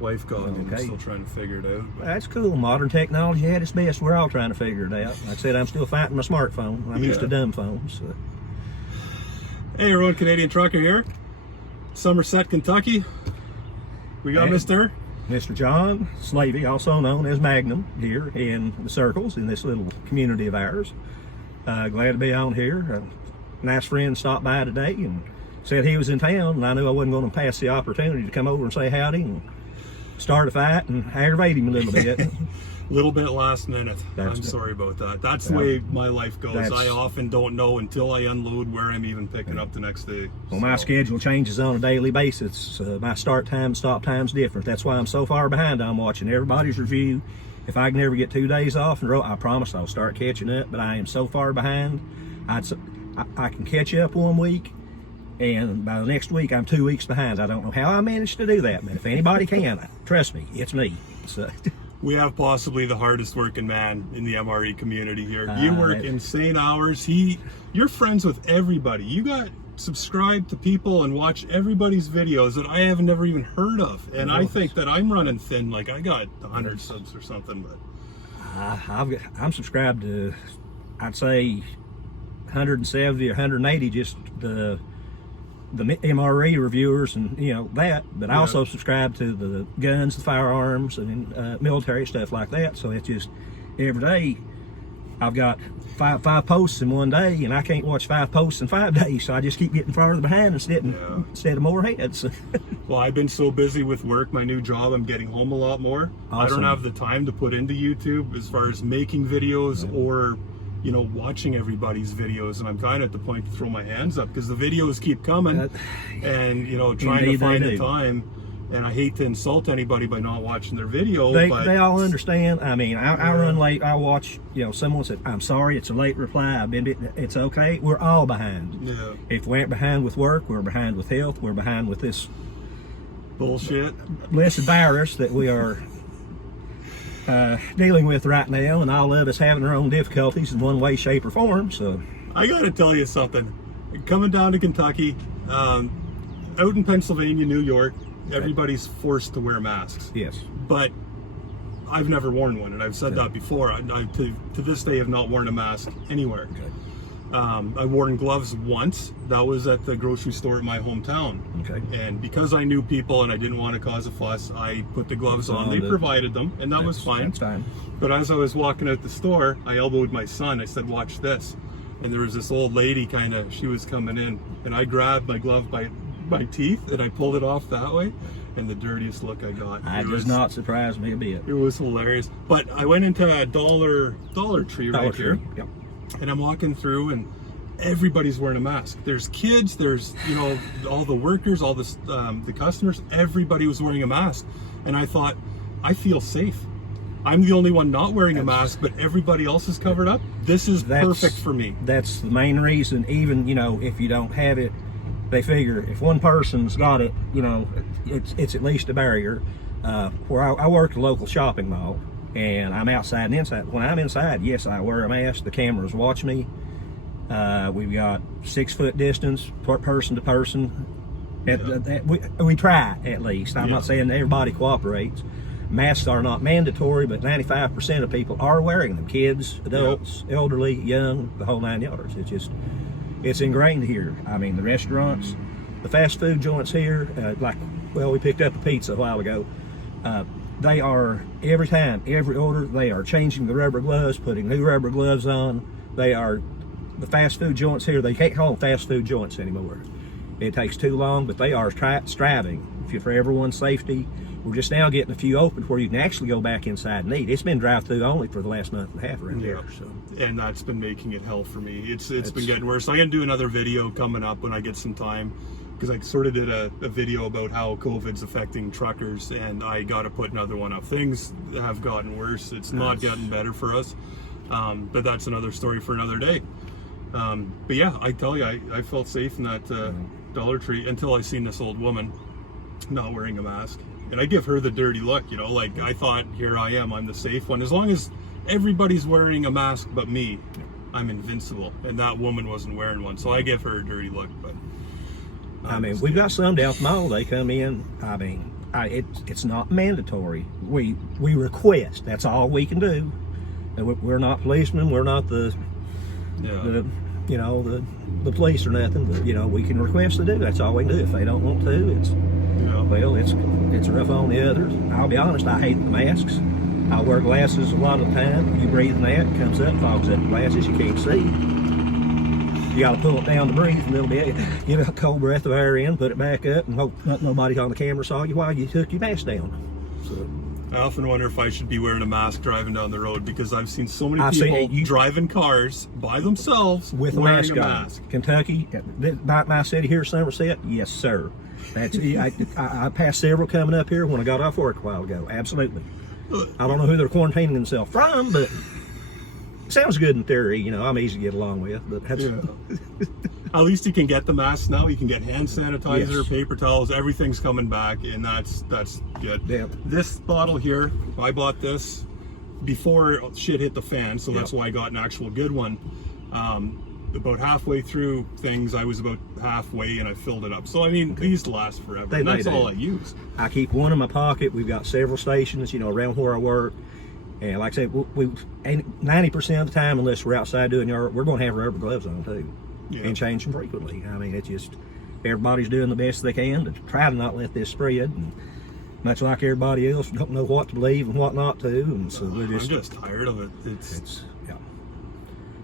Wife got me. I'm Okay. still trying to figure it out. That's cool. Modern technology at its best. We're all trying to figure it out. Like I said, I'm still fighting my smartphone. I'm used to dumb phones. So. Hey, everyone, Canadian Trucker here. Somerset, Kentucky. We got Mr. John Slavey, also known as Magnum, here in the circles in this little community of ours. Glad to be on here. A nice friend stopped by today and said he was in town, and I knew I wasn't going to pass the opportunity to come over and say howdy and start a fight and aggravate him a little bit. Little bit last minute. I'm sorry about that. That's the way my life goes. I often don't know until I unload where I'm even picking up the next day. Well, my schedule changes on a daily basis. My start time, stop time's different. That's why I'm so far behind. I'm watching everybody's review. If I can ever get 2 days off in a row, I promise I'll start catching up. But I am so far behind. I can catch up 1 week, and by the next week I'm 2 weeks behind. I don't know how I managed to do that, but if anybody can, trust me, it's me. So. We have possibly the hardest working man in the MRE community here. You work insane hours. You're friends with everybody. You got subscribed to people and watch everybody's videos that I have never even heard of. And I think that I'm running thin. Like I got 100 subs or something, but I'm subscribed to, I'd say 170 or 180, just the MRE reviewers and that, but I also subscribe to the guns, the firearms, and military stuff like that. So it's just every day I've got five posts in 1 day, and I can't watch 5 posts in 5 days, so I just keep getting farther behind instead of more ahead. So. Well, I've been so busy with work, my new job, I'm getting home a lot more. Awesome. I don't have the time to put into YouTube as far as making videos or watching everybody's videos, and I'm kind of at the point to throw my hands up because the videos keep coming, and trying to find the time. And I hate to insult anybody by not watching their video. They all understand. I mean, I run late. I watch. Someone said, "I'm sorry, it's a late reply. It's okay. We're all behind. Yeah. If we ain't behind with work, we're behind with health. We're behind with this bullshit, blessed virus that we are dealing with right now, and all of us having our own difficulties in one way, shape, or form." So I gotta tell you something. Coming down to Kentucky, out in Pennsylvania, New York, everybody's forced to wear masks. Yes. But I've never worn one, and I've said that before. I to this day have not worn a mask anywhere. Okay. I've worn gloves once. That was at the grocery store in my hometown. Okay. And because I knew people and I didn't want to cause a fuss, I put the gloves on. They provided them, and that was fine. That's fine. But as I was walking out the store, I elbowed my son. I said, "Watch this." And there was this old lady she was coming in, and I grabbed my glove by my teeth and I pulled it off that way, and the dirtiest look I got. It does not surprise me a bit. It was hilarious. But I went into a Dollar Tree right here. Yep. And I'm walking through, and everybody's wearing a mask. There's kids, there's all the workers, all the customers. Everybody was wearing a mask, and I thought, I feel safe. I'm the only one not wearing a mask, but everybody else is covered up. This is perfect for me. That's the main reason. Even if you don't have it, they figure if one person's got it, it's at least a barrier. Where I work at a local shopping mall, and I'm outside and inside. When I'm inside, yes, I wear a mask. The cameras watch me. We've got 6 foot distance, person to person. We try, at least. I'm not saying it's cooperates. Masks are not mandatory, but 95% of people are wearing them. Kids, adults, elderly, young, the whole 9 yards. It's ingrained here. I mean, the restaurants, the fast food joints here, we picked up a pizza a while ago. They are, every order, they are changing the rubber gloves, putting new rubber gloves on. The fast food joints here, they can't call them fast food joints anymore. It takes too long, but they are striving for everyone's safety. We're just now getting a few open where you can actually go back inside and eat. It's been drive-through only for the last month and a half around here. So. And that's been making it hell for me. It's been getting worse. I'm going to do another video coming up when I get some time, because I sort of did a video about how COVID's affecting truckers, and I got to put another one up. Things have gotten worse. It's not getting better for us. But that's another story for another day. But yeah, I tell you, I felt safe in that Dollar Tree until I seen this old woman not wearing a mask. And I give her the dirty look, like I thought, here I am, I'm the safe one. As long as everybody's wearing a mask but me, I'm invincible. And that woman wasn't wearing one, so I give her a dirty look. But we've got some down at the mall. They come in, it's not mandatory. We request. That's all we can do. And we're not policemen. We're not the police or nothing. But we can request to do. That's all we can do. If they don't want to, it's rough on the others. I'll be honest. I hate the masks. I wear glasses a lot of the time. You breathe in that, it comes up, fogs up the glasses. You can't see. You got to pull it down to breathe a little bit. Get a cold breath of air in, put it back up, and hope nobody on the camera saw you while you took your mask down. So, I often wonder if I should be wearing a mask driving down the road, because I've seen so many people driving cars by themselves with a mask on. Kentucky, my city here, Somerset, yes sir. That's I passed several coming up here when I got off work a while ago. Absolutely. I don't know who they're quarantining themselves from, but it sounds good in theory. I'm easy to get along with. But at least you can get the masks now. You can get hand sanitizer, yes. Paper towels. Everything's coming back, and that's good. Yeah. This bottle here, I bought this before shit hit the fan, so that's why I got an actual good one. About halfway through things, I was about halfway, and I filled it up. So I mean, these last forever. And that's all I use. I keep one in my pocket. We've got several stations, around where I work. And like I said, we 90% of the time, unless we're outside doing yard, we're going to have rubber gloves on too, and change them frequently. I mean, it's just everybody's doing the best they can to try to not let this spread. And much like everybody else, don't know what to believe and what not to. And so we're I'm just tired of it.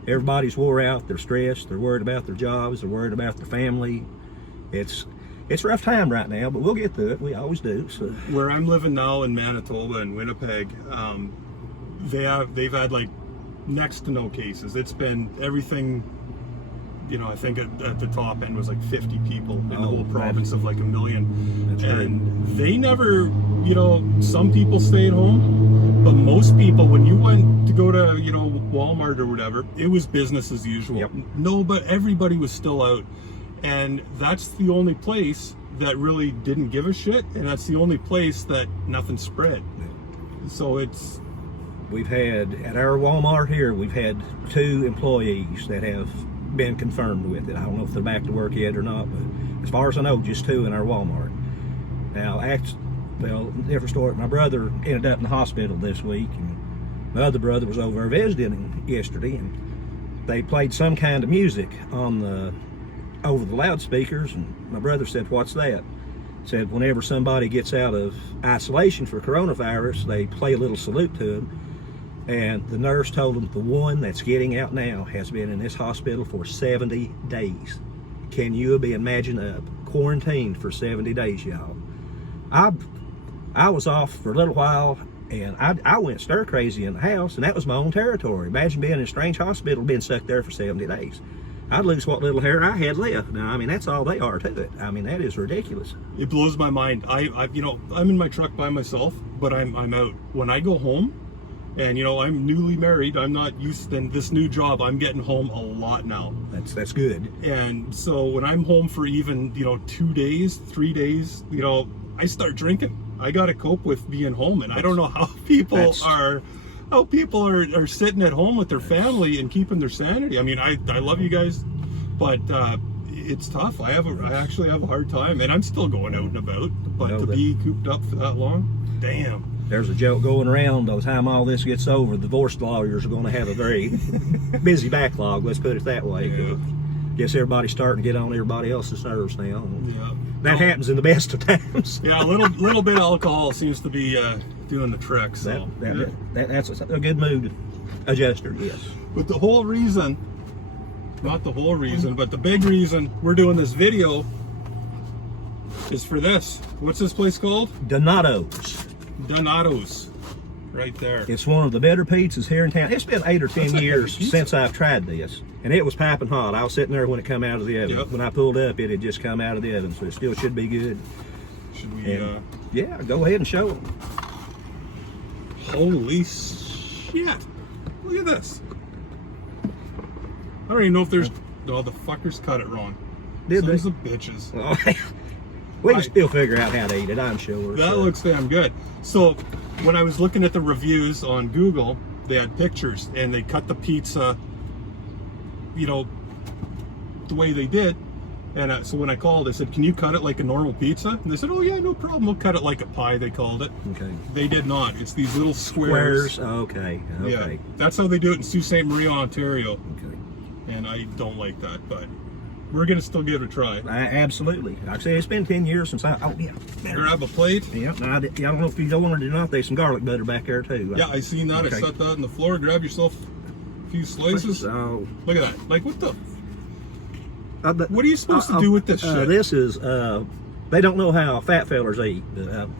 Everybody's wore out. They're stressed. They're worried about their jobs. They're worried about their family. It's a rough time right now, but we'll get through it. We always do. So where I'm living now in Manitoba and Winnipeg, they've had like next to no cases. It's been everything. I think at the top end was like 50 people in the whole province of like 1 million. That's and they never, some people stay at home, but most people, when you went to go to, Walmart or whatever, it was business as usual. Yep. No, but everybody was still out. And that's the only place that really didn't give a shit. And that's the only place that nothing spread. So we've had, at our Walmart here, we've had 2 employees that have been confirmed with it. I don't know if they're back to work yet or not, but as far as I know, just 2 in our Walmart. Now, different story. My brother ended up in the hospital this week, and my other brother was over there visiting him yesterday, and they played some kind of music over the loudspeakers, and my brother said, "What's that?" Said, whenever somebody gets out of isolation for coronavirus, they play a little salute to him. And the nurse told him the one that's getting out now has been in this hospital for 70 days. Can you imagine quarantined for 70 days, y'all? I was off for a little while, and I went stir crazy in the house, and that was my own territory. Imagine being in a strange hospital, being stuck there for 70 days. I'd lose what little hair I had left. Now, I mean, that's all they are to it. I mean, that is ridiculous. It blows my mind. I'm in my truck by myself, but I'm out. When I go home, and I'm newly married, I'm not used to this new job. I'm getting home a lot now. That's good. And so when I'm home for even 2 days, 3 days, I start drinking. I got to cope with being home, and I don't know how people are sitting at home with their family and keeping their sanity. I mean, I love you guys, but it's tough. I actually have a hard time, and I'm still going out and about. But to be cooped up for that long, damn. There's a joke going around. By the time all this gets over, divorce lawyers are going to have a very busy backlog. Let's put it that way. Yeah. Guess everybody's starting to get on everybody else's nerves now. Yeah. That happens in the best of times. Yeah, a little bit of alcohol seems to be doing the trick. So that's a good mood adjuster, yes. But the whole reason, not the whole reason, but the big reason we're doing this video is for this. What's this place called? Donato's. Right there. It's one of the better pizzas here in town. It's been 8 or 10 years since I've tried this, and it was piping hot. I was sitting there when it come out of the oven. Yep. When I pulled up, it had just come out of the oven, so it still should be good. Should we? Yeah, go ahead and show them. Holy shit! Look at this. I don't even know if there's. No, the fuckers cut it wrong. Did they? Sons of bitches. We can still figure out how to eat it, I'm sure. That looks damn good. So, when I was looking at the reviews on Google, they had pictures, and they cut the pizza, the way they did, And so when I called, I said, "Can you cut it like a normal pizza?" And they said, "Oh yeah, no problem. We'll cut it like a pie." They called it. Okay. They did not. It's these little squares. Okay. Okay. Yeah, that's how they do it in Sault Ste. Marie, Ontario. Okay. And I don't like that, but we're gonna still give it a try. Absolutely. Like I say, it's been 10 years since I. Oh yeah. Grab a plate. Yeah. I don't know if you don't want it or not. There's some garlic butter back there too. Yeah, I seen that. Okay. I set that on the floor. Grab yourself a few slices. So, look at that. Like what the? What are you supposed to do with this shit? This is. They don't know how fat fellers eat.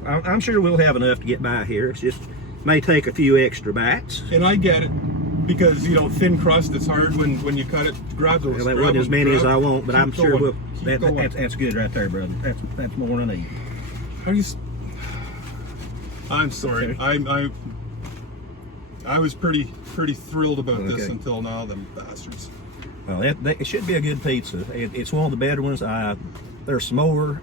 I'm sure we'll have enough to get by here. It's just may take a few extra bites. And I get it, because you know, thin crust. It's hard when you cut it. Grab those. Well, that wasn't as many as I want, but I'm sure we'll. That's good right there, brother. That's more than I need. How do you? I'm sorry. I was pretty thrilled about this until now. Them bastards. Well, it should be a good pizza. It's one of the better ones. There's some more.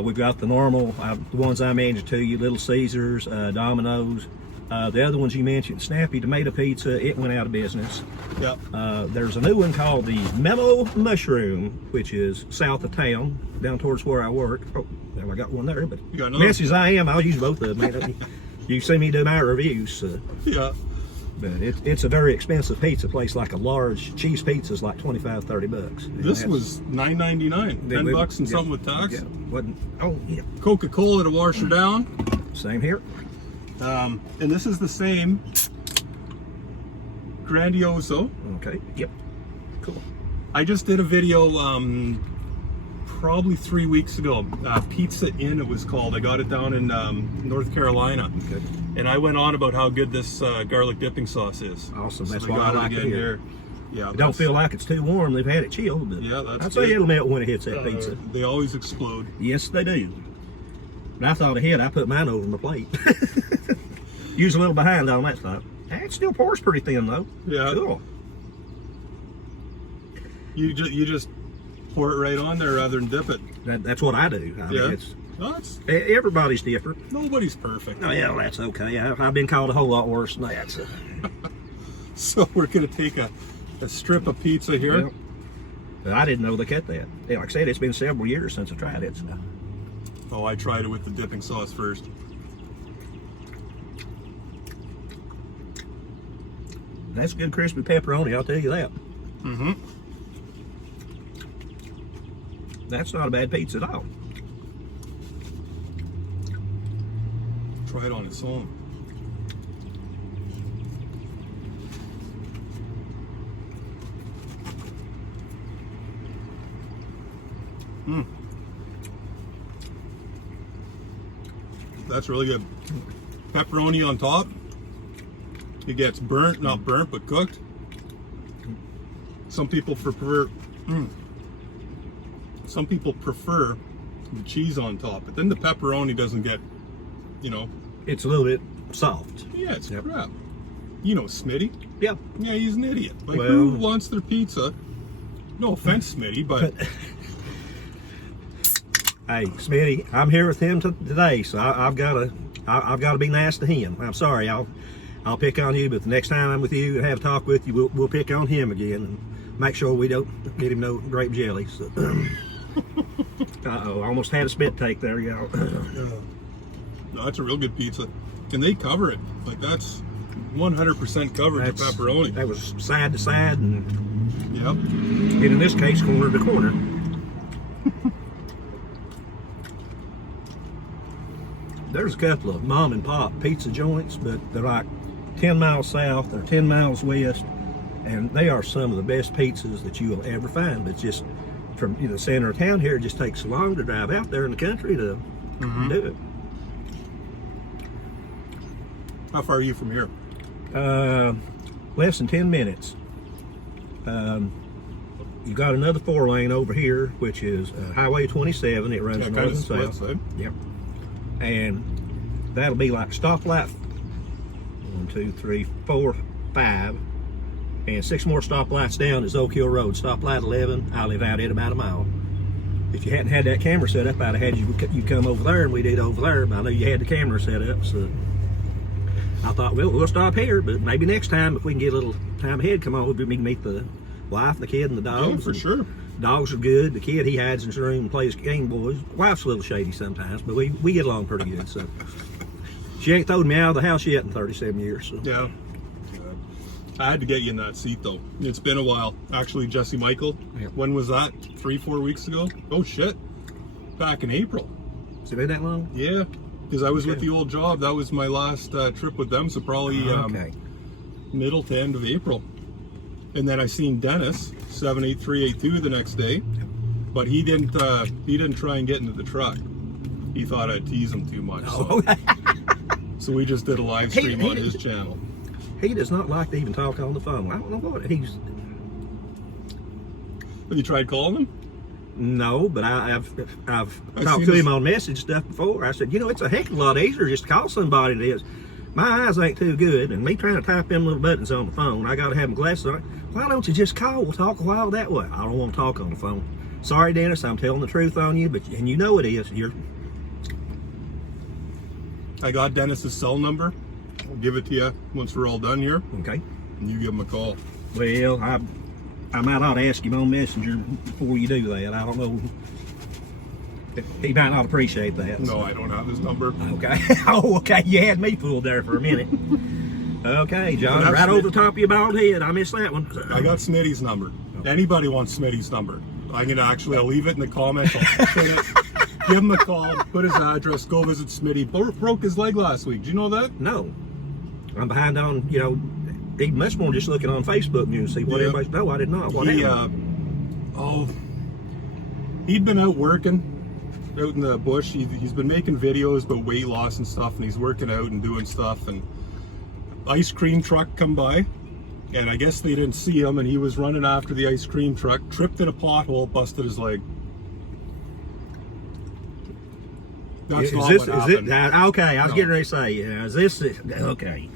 We've got the normal, the ones I mentioned to you, Little Caesars, Domino's. The other ones you mentioned, Snappy Tomato Pizza, it went out of business. Yep. There's a new one called the Mellow Mushroom, which is south of town, down towards where I work. Oh, well, I got one there, but messy as I am, I'll use both of them. You see me do my reviews. So. Yeah. But it's a very expensive pizza place. Like a large cheese pizza is like $25-30. This was $9.99, $10 and something with tax. Yeah, wasn't. Oh yeah. Coca-Cola to wash her down. Same here. And this is the same Grandioso. Okay. Yep. Cool. I just did a video probably 3 weeks ago. Pizza Inn, it was called. I got it down in North Carolina. Okay. And I went on about how good this garlic dipping sauce is. Awesome. That's so what I like to hear. Here. Yeah, I don't feel like it's too warm. They've had it chilled, but yeah, that's I'd say it'll melt when it hits that pizza. They always explode. Yes, they do. But I thought ahead. I put mine over my plate. Use a little behind on that stuff. It still pours pretty thin though. Yeah. Cool. You just pour it right on there rather than dip it. That's what I do. I mean, everybody's different. Nobody's perfect. Oh yeah, well, that's okay. I've been called a whole lot worse than that. So, so we're gonna take a strip of pizza here. Yep. I didn't know they cut that. Yeah, like I said, it's been several years since I tried it. So. Oh, I tried it with the dipping sauce first. That's good crispy pepperoni, I'll tell you that. Mm-hmm. That's not a bad pizza at all. Try it on its own. Mm. That's really good. Pepperoni on top. It gets burnt, not burnt, but cooked. Some people prefer. Some people prefer the cheese on top, but then the pepperoni doesn't get, you know. It's a little bit soft. Yeah, it's crap. You know Smitty? Yeah. Yeah, he's an idiot. Like, who wants their pizza? No offense, Smitty, but. Hey, Smitty, I'm here with him today, so I've got to be nice to him. I'm sorry, I'll pick on you, but the next time I'm with you and have a talk with you, we'll pick on him again and make sure we don't get him no grape jelly. So. Uh-oh, almost had a spit take there, y'all. No, that's a real good pizza. And they cover it. Like, that's 100% coverage of pepperoni. That was side to side and, yep. And in this case, corner to corner. There's a couple of mom and pop pizza joints, but they're like 10 miles south or 10 miles west, and they are some of the best pizzas that you will ever find. But just from the center of town here, it just takes so long to drive out there in the country to do it. How far are you from here? Less than 10 minutes. You got another 4-lane over here, which is Highway 27. It runs north and south. Yep. And that'll be like stoplight 1, 2, 3, 4, 5, and 6 more stoplights down is Oak Hill Road. Stoplight 11. I live out at about a mile. If you hadn't had that camera set up, I'd have had you come over there, and we did over there. But I know you had the camera set up, so I thought, well, we'll stop here. But maybe next time, if we can get a little time ahead, come on, we can meet the wife, the kid, and the dogs. Yeah, for sure. Dogs are good. The kid, he hides in his room and plays Game Boys. Wife's a little shady sometimes, but we get along pretty good. So she ain't thrown me out of the house yet in 37 years. So. Yeah. I had to get you in that seat though. It's been a while. Actually, Jesse Michael. Yeah. When was that? 3-4 weeks ago? Oh shit. Back in April. Has it been that long? Yeah. Because I was with the old job. That was my last trip with them. So probably middle to end of April. And then I seen Dennis 78382 the next day, but he didn't try and get into the truck. He thought I'd tease him too much. So, so we just did a live stream on his channel. He does not like to even talk on the phone. I don't know what he's. Have you tried calling him? No, but I've talked to him on message stuff before. I said, it's a heck of a lot easier just to call somebody than it is. My eyes ain't too good, and me trying to type them little buttons on the phone, I gotta have my glasses on. Why don't you just call? We'll talk a while that way. I don't want to talk on the phone. Sorry, Dennis, I'm telling the truth on you, and you know it is. I got Dennis's cell number. I'll give it to you once we're all done here. Okay. And you give him a call. Well, I might ought to ask him on Messenger before you do that. I don't know. He might not appreciate that. No, I don't have his number. Okay. Oh, okay. You had me fooled there for a minute. Okay, John, right over the top of your bald head. I missed that one. I got Smitty's number. Anybody wants Smitty's number. I'll leave it in the comments. I'll put it. Give him a call, put his address, go visit Smitty. Broke his leg last week. Do you know that? No. I'm behind on, even much more just looking on Facebook news, see what everybody's. No, I did not. What happened? He'd been out working out in the bush. He's been making videos about weight loss and stuff, and he's working out and doing stuff, and ice cream truck come by, and I guess they didn't see him, and he was running after the ice cream truck, tripped in a pothole, busted his leg. That's not what happened. Okay, I was getting ready to say, is this okay?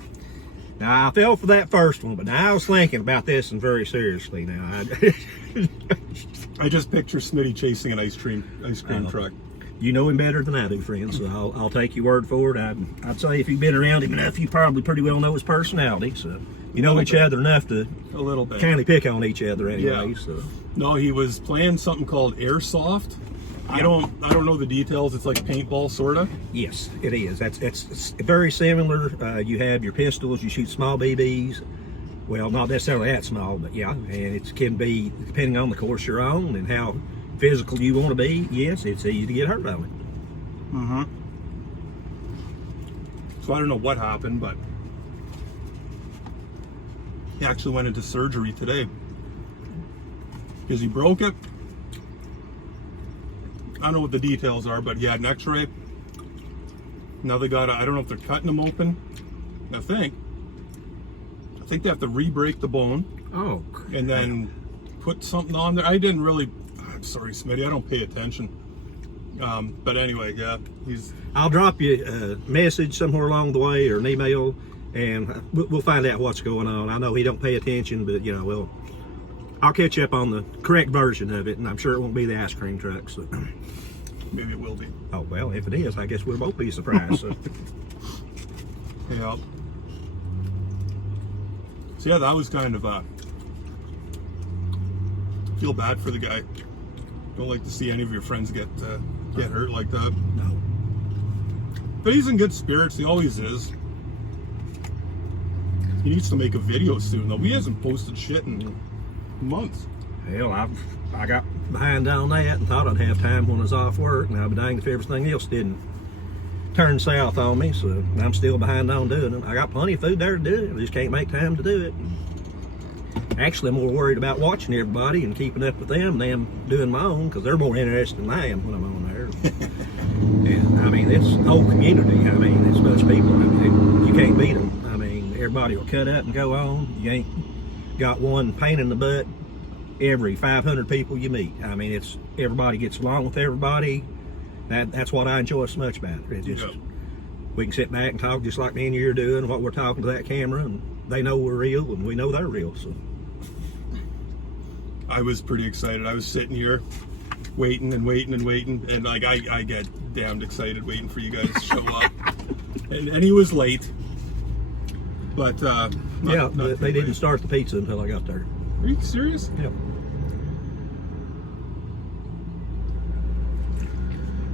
Now I fell for that first one, but now I was thinking about this and very seriously. Now I just picture Smitty chasing an ice cream truck. You know him better than I do, friend, so I'll take your word for it. I'd say if you've been around him enough, you probably pretty well know his personality. So you know each other enough to a little bit kind of pick on each other anyway. Yeah. So. No, he was playing something called airsoft. I don't know the details. It's like paintball, sorta. Yes, it is. It's very similar. You have your pistols. You shoot small BBs. Well, not necessarily that small, but yeah, and it can be depending on the course you're on and how physical you want to be. Yes, it's easy to get hurt on it. Mm-hmm. So I don't know what happened, but he actually went into surgery today because he broke it. I don't know what the details are, but he had an x-ray. Now they got, I don't know if they're cutting him open. I think they have to re-break the bone. Oh. And then put something on there. I'm sorry, Smitty, I don't pay attention. But anyway, yeah, I'll drop you a message somewhere along the way or an email, and we'll find out what's going on. I know he don't pay attention, but I'll catch up on the correct version of it, and I'm sure it won't be the ice cream truck. So. Maybe it will be. Oh, well, if it is, I guess we'll both be surprised. So. Yeah. So yeah, that was kind of feel bad for the guy. Don't like to see any of your friends get hurt like that. No. But he's in good spirits. He always is. He needs to make a video soon, though. He hasn't posted shit in months. Hell, I got behind on that and thought I'd have time when I was off work. Now, I'd be danged if everything else didn't turn south on me, so I'm still behind on doing it. I got plenty of food there to do it. I just can't make time to do it. Actually, I'm more worried about watching everybody and keeping up with them than doing my own, because they're more interested than I am when I'm on there. And I mean, it's the whole community. I mean, it's much people. I mean, you can't beat them. I mean, everybody will cut up and go on. You ain't got one pain in the butt every 500 people you meet. I mean, it's everybody gets along with everybody. That's what I enjoy so much about it. It's just we can sit back and talk just like me and you are doing, what we're talking to that camera, and they know we're real and we know they're real. So I was pretty excited. I was sitting here waiting, and like I get damned excited waiting for you guys to show up. and he was late, but they didn't start the pizza until I got there. Are you serious? Yep.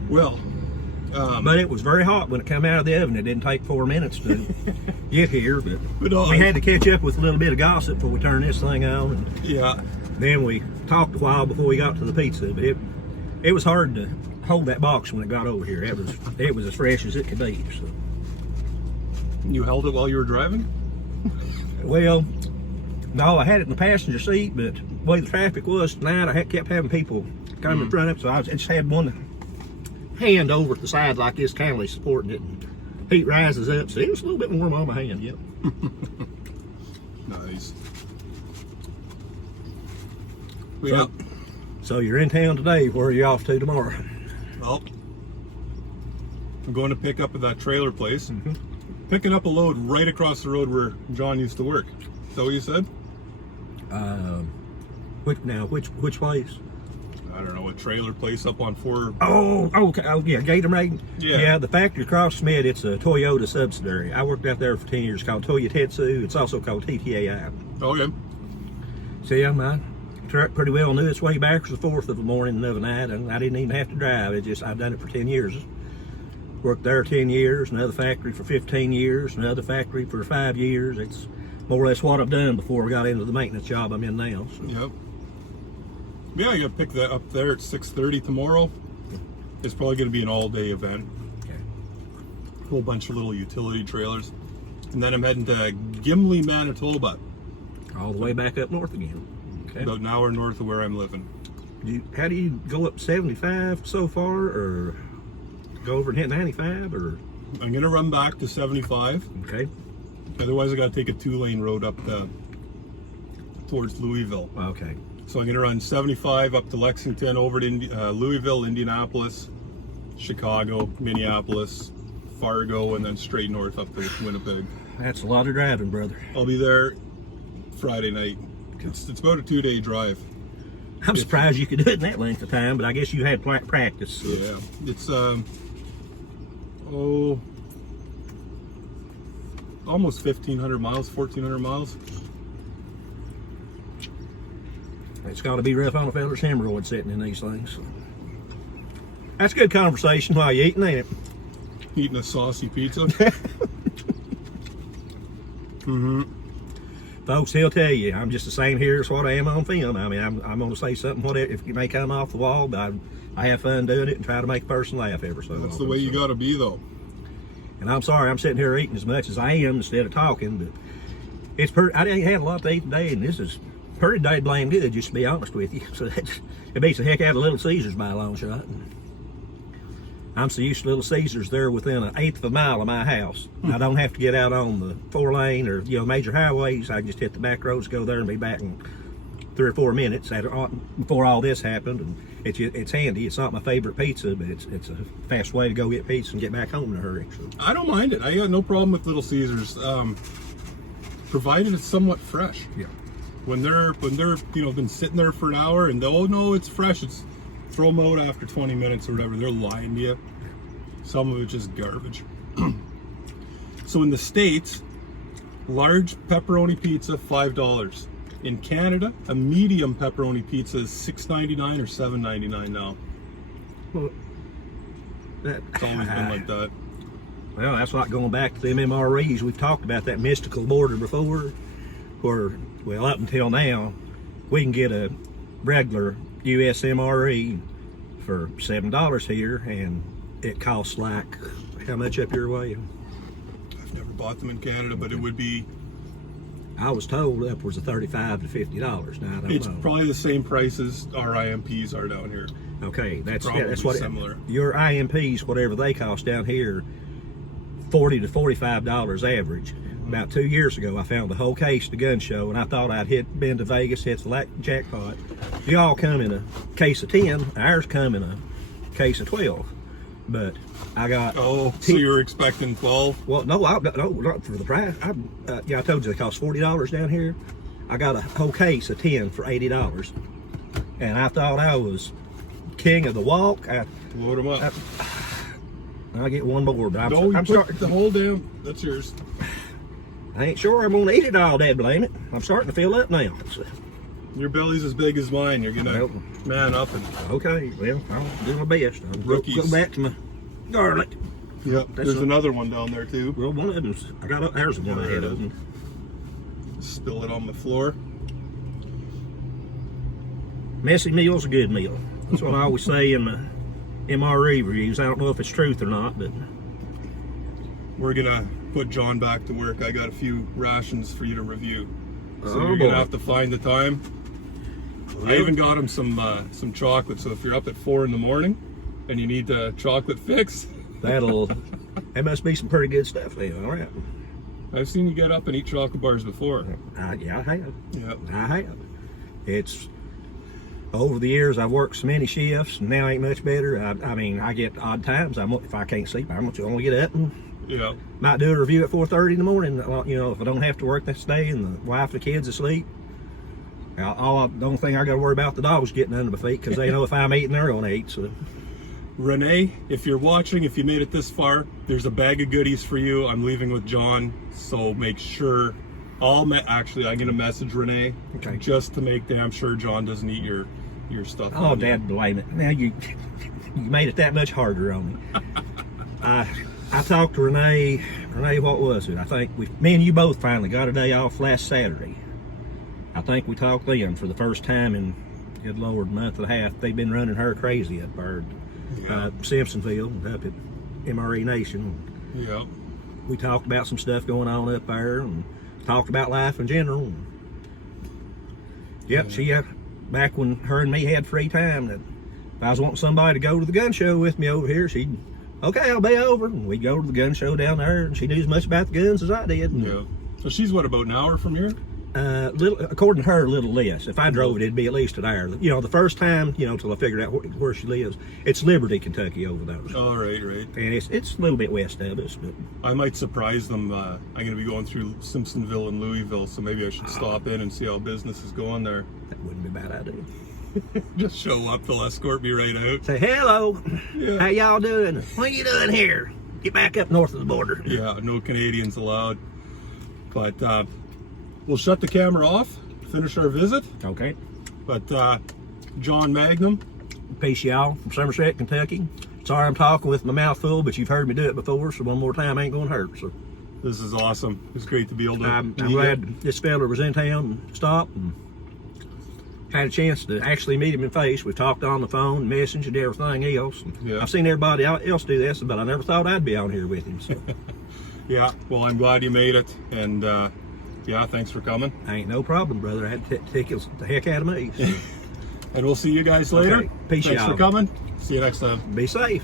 Well, but it was very hot when it came out of the oven. It didn't take 4 minutes to get here, but we had to catch up with a little bit of gossip before we turned this thing on. And yeah. then we talked a while before we got to the pizza, but it was hard to hold that box when it got over here. It was as fresh as it could be. So. You held it while you were driving? Well, no, I had it in the passenger seat, but the way the traffic was tonight, I kept having people coming in front of it, so I just had one hand over to the side like this, kind of supporting it, and heat rises up, so it was a little bit warm on my hand. Yep. Nice. Yeah. So you're in town today. Where are you off to tomorrow? Well, I'm going to pick up at that trailer place. Picking up a load right across the road where John used to work. Is that what you said? Which place? I don't know, a trailer place up on 4. Oh, okay. Oh, yeah, Gatorade. Yeah. The factory across from it, it's a Toyota subsidiary. I worked out there for 10 years. It's called Toyotetsu. It's also called TTAI. Okay. So yeah, my truck pretty well knew its way backwards and forth of the morning and of the night, and I didn't even have to drive. I've done it for 10 years. Worked there 10 years, another factory for 15 years, another factory for 5 years. It's more or less what I've done before I got into the maintenance job I'm in now. So. Yep. Yeah, I got to pick that up there at 6:30 tomorrow. It's probably going to be an all-day event. Okay. A whole bunch of little utility trailers. And then I'm heading to Gimli, Manitoba. All the way back up north again. Okay. About an hour north of where I'm living. How do you go up 75 so far, or go over and hit 95, or? I'm going to run back to 75. Okay. Otherwise, I got to take a 2-lane road up towards Louisville. Okay. So I'm going to run 75 up to Lexington, over to Louisville, Indianapolis, Chicago, Minneapolis, Fargo, and then straight north up to Winnipeg. That's a lot of driving, brother. I'll be there Friday night. It's about a 2-day drive. I'm surprised you could do it in that length of time, but I guess you had practice. So. Yeah, it's almost 1,500 miles, 1,400 miles. It's got to be rough on a fella's hemorrhoid sitting in these things. So. That's good conversation while you're eating, ain't it? Eating a saucy pizza. Folks, he'll tell you, I'm just the same here as what I am on film. I mean, I'm going to say something, whatever, if it may come off the wall, but I have fun doing it and try to make a person laugh every so often. That's the way you got to be, though. And I'm sorry, I'm sitting here eating as much as I am instead of talking, but it's I ain't had a lot to eat today, and this is pretty day blame good, just to be honest with you. So it beats the heck out of Little Caesars by a long shot. I'm so used to Little Caesars, they're within 1/8 of a mile of my house. I don't have to get out on the 4-lane or major highways. I just hit the back roads, go there, and be back in 3 or 4 minutes before all this happened. And it's handy. It's not my favorite pizza, but it's a fast way to go get pizza and get back home in a hurry. So. I don't mind it. I got no problem with Little Caesars, provided it's somewhat fresh. Yeah. When they're been sitting there for an hour and oh no, it's fresh. It's throw them out after 20 minutes or whatever. They're lying to you. Some of it's just garbage. So in the States, large pepperoni pizza $5. In Canada, a medium pepperoni pizza is $6.99 or $7.99 now. Well, It's always been like that. Well, that's like going back to the MMREs. We've talked about that mystical border before, where, well, up until now, we can get a regular US MRE for $7 here, and it costs like, how much up your way? I've never bought them in Canada, but it would be, I was told upwards of $35 to $50. Now, I don't it's know. probably the same price as our IMPs are down here. Okay, that's Probably what similar. Your IMPs, whatever they cost down here, $40 to $45 average. About 2 years ago, I found the whole case at the gun show, and I thought I'd been to Vegas, hit the jackpot. You all come in a case of 10, ours come in a case of 12. But I got. Oh, so you were expecting 12? Well, no, not for the price. I told you they cost $40 down here. I got a whole case of 10 for $80, and I thought I was king of the walk. Load them up. I get one more, but I'm starting the whole damn. That's yours. I ain't sure I'm gonna eat it all, Dad. Blame it. I'm starting to fill up now. So. Your belly's as big as mine. You're gonna Well, man up and. Okay, well, I'll do my best. I'll Rookies. go back to my garlic. Yep. That's There's a- another one down there too. Well, one of them's, there's the one I had open. Spill it on the floor. Messy meal's a good meal. That's what I always say in the MRE reviews. I don't know if it's truth or not, but We're gonna put John back to work. I got a few rations for you to review. So Oh, you're boy. gonna have to find the time. I even got him some chocolate. So if you're up at 4 in the morning and you need the chocolate fix, that must be some pretty good stuff then. All right. I've seen you get up and eat chocolate bars before. Yeah, I have. Yeah. I have. It's over the years I've worked so many shifts, and now ain't much better. I mean, I get odd times. If I can't sleep, I'm gonna only get up and Yeah. might do a review at 4:30 in the morning. You know, if I don't have to work this day and the wife and the kids asleep. The only thing I got to worry about the dogs getting under my feet because they know if I'm eating, they're gonna eat. So. Renee, if you're watching, if you made it this far, there's a bag of goodies for you. I'm leaving with John, so make sure. Actually, I'm gonna message Renee just to make damn sure John doesn't eat your stuff. Oh, Dad, blame it. Now you made it that much harder on me. I talked to Renee. Renee, what was it? I think me and you both finally got a day off last Saturday. I think we talked then for the first time in, good Lord, month and a half. They've been running her crazy up there. Simpsonville, up at MRE Nation. Yeah. We talked about some stuff going on up there and talked about life in general. Yep, she back when her and me had free time, that if I was wanting somebody to go to the gun show with me over here, she'd, okay, I'll be over. And we'd go to the gun show down there, and she knew as much about the guns as I did. And, Yeah. So she's what, about an hour from here? according to her, a little less. If I drove it, it'd be at least an hour. You know, the first time, till I figured out where she lives, it's Liberty, Kentucky over there. Oh, right. And it's a little bit west of us, but I might surprise them. I'm going to be going through Simpsonville and Louisville, so maybe I should stop in and see how business is going there. that wouldn't be a bad idea. Just show up, they'll escort me right out. Say, hello, Yeah. how y'all doing? What are you doing here? Get back up north of the border. Yeah, no Canadians allowed. But we'll shut the camera off, finish our visit. Okay. But John Magnum, Peace, y'all, from Somerset, Kentucky. Sorry I'm talking with my mouth full, but you've heard me do it before, so one more time ain't gonna hurt. So this is awesome. It's great to be able to I'm meet glad this fella was in town and stopped and had a chance to actually meet him in face. We talked on the phone, messaged, and everything else. Yeah. I've seen everybody else do this, but I never thought I'd be on here with him. So Yeah, well, I'm glad you made it, and yeah, thanks for coming. ain't no problem, brother. That tickles the heck out of me. So And we'll see you guys later. Okay. Peace, Thanks y'all. for coming. See you next time. be safe.